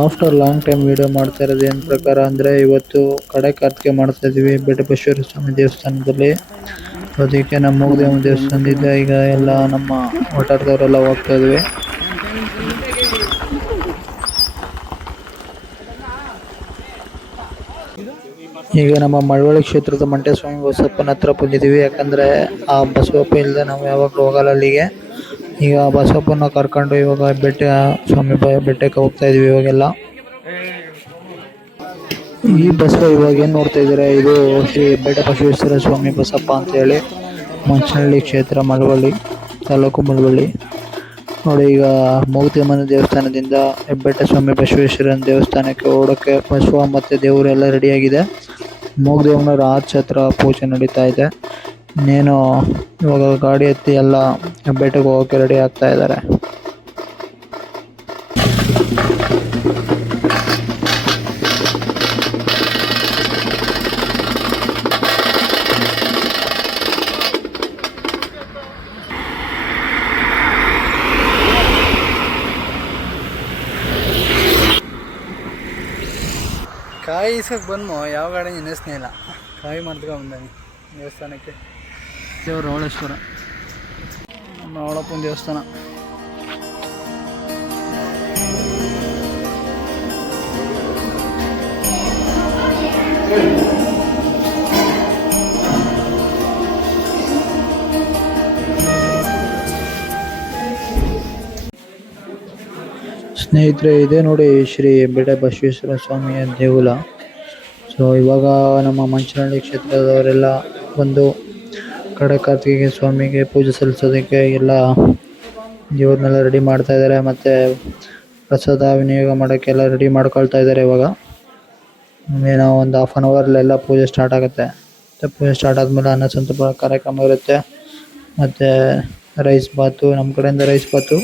After long time video ಮಾಡ್ತಾ ಇರೋದು ಏನ್ ಪ್ರಕಾರ ಅಂದ್ರೆ ಇವತ್ತು ಕಡೆ ಕಾರ್ತಿಕೆ ಮಾಡ್ತಾ ಇದೀವಿ ಬೆಟ್ಟಬಸವೇಶ್ವರ ಸ್ವಾಮಿ ದೇವಸ್ಥಾನದಲ್ಲಿ. ಅದಕ್ಕೆ ನಮ್ಮ ಮೂಗದೇವ ದೇವಸ್ಥಾನದಿಂದ ಈಗ ಎಲ್ಲ ನಮ್ಮ ವಟಾರದವರೆಲ್ಲ ಹೋಗ್ತಾ ಇದೀವಿ. ಈಗ ನಮ್ಮ ಮಳವಳ್ಳಿ ಕ್ಷೇತ್ರದ ಮಂಟೇಸ್ವಾಮಿ ಬಸಪ್ಪನ ಹತ್ರ ಬಂದಿದ್ದೀವಿ. ಯಾಕಂದ್ರೆ ಆ ಬಸವಪ್ಪ ಇಲ್ಲದೆ ನಾವು ಯಾವಾಗಲೂ ಹೋಗಲ್ಲ ಅಲ್ಲಿಗೆ. ಈಗ ಬಸವಪ್ಪನ ಕರ್ಕೊಂಡು ಇವಾಗ ಸ್ವಾಮಿ ಬೆಟ್ಟಕ್ಕೆ ಹೋಗ್ತಾ ಇದೀವಿ ಇವಾಗೆಲ್ಲ. ಈ ಬಸವ ಇವಾಗ ಏನ್ ನೋಡ್ತಾ ಇದ್ದಾರೆ, ಇದು ಶ್ರೀ ಬೆಟ್ಟಬಸವೇಶ್ವರ ಸ್ವಾಮಿ ಬಸಪ್ಪ ಅಂತ ಹೇಳಿ, ಮಂಚನಹಳ್ಳಿ ಕ್ಷೇತ್ರ, ಮಳವಳ್ಳಿ ತಾಲೂಕು, ಮಳವಳ್ಳಿ. ನೋಡಿ, ಈಗ ಮೂಗತಿಮ್ಮನ ದೇವಸ್ಥಾನದಿಂದ ಬೆಟ್ಟ ಸ್ವಾಮಿ ಬಸವೇಶ್ವರನ ದೇವಸ್ಥಾನಕ್ಕೆ ಓಡೋಕ್ಕೆ ಬಸವ ಮತ್ತೆ ದೇವರು ಎಲ್ಲ ರೆಡಿಯಾಗಿದೆ. ಮೂಗದೇವನವರ ಆರ್ಚ್ ಹತ್ರ ಪೂಜೆ ನಡೀತಾ ಇದೆ. ಇನ್ನೇನು ಇವಾಗ ಗಾಡಿ ಎತ್ತಿ ಎಲ್ಲ ಬೆಟ್ಟಕ್ಕೆ ಹೋಗೋಕೆ ರೆಡಿ ಆಗ್ತಾ ಇದ್ದಾರೆ. ಕಾಯಿ ಇಸ್ಕಕ್ಕೆ ಬಂದು ಯಾವ ಗಾಡಿ ನೆನೆಸ್ನೇ ಇಲ್ಲ. ಕಾಯಿ ಮಾಡ್ಕೊಂಡ್ಬಂದಾನೆ ದೇವಸ್ಥಾನಕ್ಕೆ. ದೇವರು ಅವಳೇಶ್ವರ ನಮ್ಮ ಅವಳಪ್ಪನ ದೇವಸ್ಥಾನ. ಸ್ನೇಹಿತರೆ, ಇದೆ ನೋಡಿ ಶ್ರೀ ಬೆಟ್ಟಬಸವೇಶ್ವರ ಸ್ವಾಮಿಯ ದೇಗುಲ. ಸೊ ಇವಾಗ ನಮ್ಮ ಮಂಚನಹಳ್ಳಿ ಕ್ಷೇತ್ರದವರೆಲ್ಲ ಬಂದು ಕಡೆ ಕಾರ್ತಿಕೆಗೆ ಸ್ವಾಮಿಗೆ ಪೂಜೆ ಸಲ್ಲಿಸೋದಕ್ಕೆ ಎಲ್ಲ ದೇವ್ರನ್ನೆಲ್ಲ ರೆಡಿ ಮಾಡ್ತಾ ಇದ್ದಾರೆ. ಮತ್ತು ಪ್ರಸಾದ ವಿನಿಯೋಗ ಮಾಡೋಕ್ಕೆಲ್ಲ ರೆಡಿ ಮಾಡ್ಕೊಳ್ತಾ ಇದ್ದಾರೆ. ಇವಾಗ ಏನೋ ಒಂದು ½ an hourಲೆಲ್ಲ ಪೂಜೆ ಸ್ಟಾರ್ಟ್ ಆಗುತ್ತೆ. ಮತ್ತು ಪೂಜೆ ಸ್ಟಾರ್ಟ್ ಆದಮೇಲೆ ಅನ್ನ ಸಂತರ್ಪಣೆ ಕಾರ್ಯಕ್ರಮ ಇರುತ್ತೆ. ಮತ್ತು ರೈಸ್ ಬಾತು, ನಮ್ಮ ಕಡೆಯಿಂದ ರೈಸ್ ಬಾತು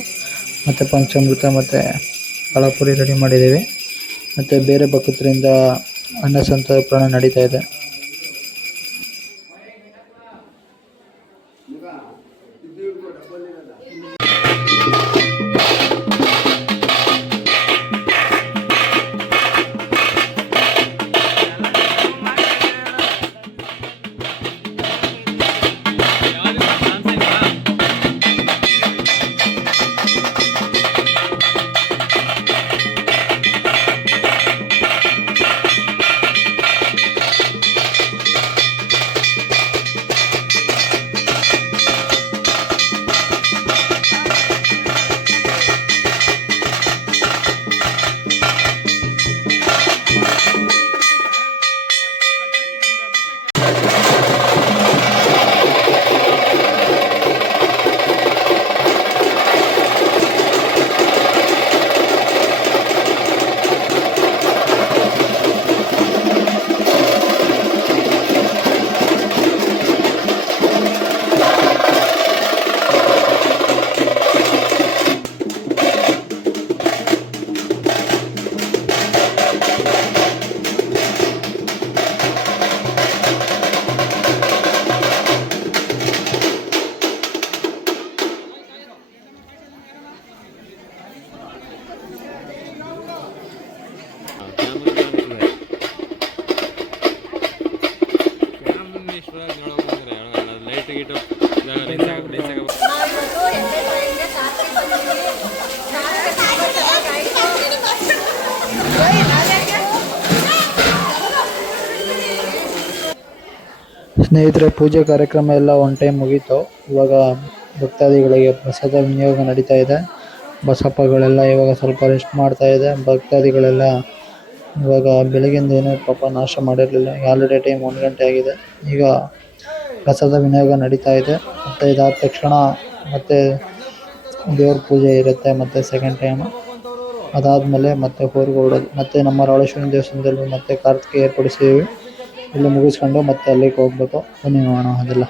ಮತ್ತು ಪಂಚಾಮೃತ ಮತ್ತು ಕಳಪುರಿ ರೆಡಿ ಮಾಡಿದ್ದೀವಿ. ಮತ್ತು ಬೇರೆ ಭಕ್ತರಿಂದ ಅನ್ನ ಸಂತರ್ಪಣೆ ನಡೀತಾ ಇದೆ. ಸ್ನೇಹಿತರೆ, ಪೂಜೆ ಕಾರ್ಯಕ್ರಮ ಎಲ್ಲ ಒನ್ ಟೈಮ್ ಮುಗೀತು. ಇವಾಗ ಭಕ್ತಾದಿಗಳಿಗೆ ಪ್ರಸಾದ ವಿನಿಯೋಗ ನಡೀತಾ ಇದೆ. ಬಸಪ್ಪಗಳೆಲ್ಲ ಇವಾಗ ಸ್ವಲ್ಪ ರೆಸ್ಟ್ ಮಾಡ್ತಾ ಇದೆ. ಭಕ್ತಾದಿಗಳೆಲ್ಲ ಇವಾಗ ಬೆಳಗಿಂದ ಏನೋ ಪಾಪ ನಾಷ್ಟ ಮಾಡಿರಲಿಲ್ಲ. ಆಲ್ರೆಡಿ ಟೈಮ್ 1 ಗಂಟೆ ಆಗಿದೆ. ಈಗ ಪ್ರಸಾದ ವಿನಿಯೋಗ ನಡೀತಾ ಇದೆ. ಮತ್ತು ಇದಾದ ತಕ್ಷಣ ಮತ್ತೆ ದೇವ್ರ ಪೂಜೆ ಇರುತ್ತೆ. ಮತ್ತು ಸೆಕೆಂಡ್ ಟೈಮ್ ಅದಾದಮೇಲೆ ಮತ್ತೆ ಹೊರಗೆ ಹೊರಡೋದು. ಮತ್ತು ನಮ್ಮ ರಾಳೇಶ್ವರನ ದೇವಸ್ಥಾನದಲ್ಲಿ ಮತ್ತೆ ಕಾರ್ತಿಕೆ ಏರ್ಪಡಿಸಿದ್ದೀವಿ. ಇಲ್ಲಿ ಮುಗಿಸ್ಕೊಂಡು ಮತ್ತೆ ಅಲ್ಲಿಗೆ ಹೋಗ್ಬೇಕು. ಬನ್ನಿ ನೋಡೋಣ ಅದೆಲ್ಲ.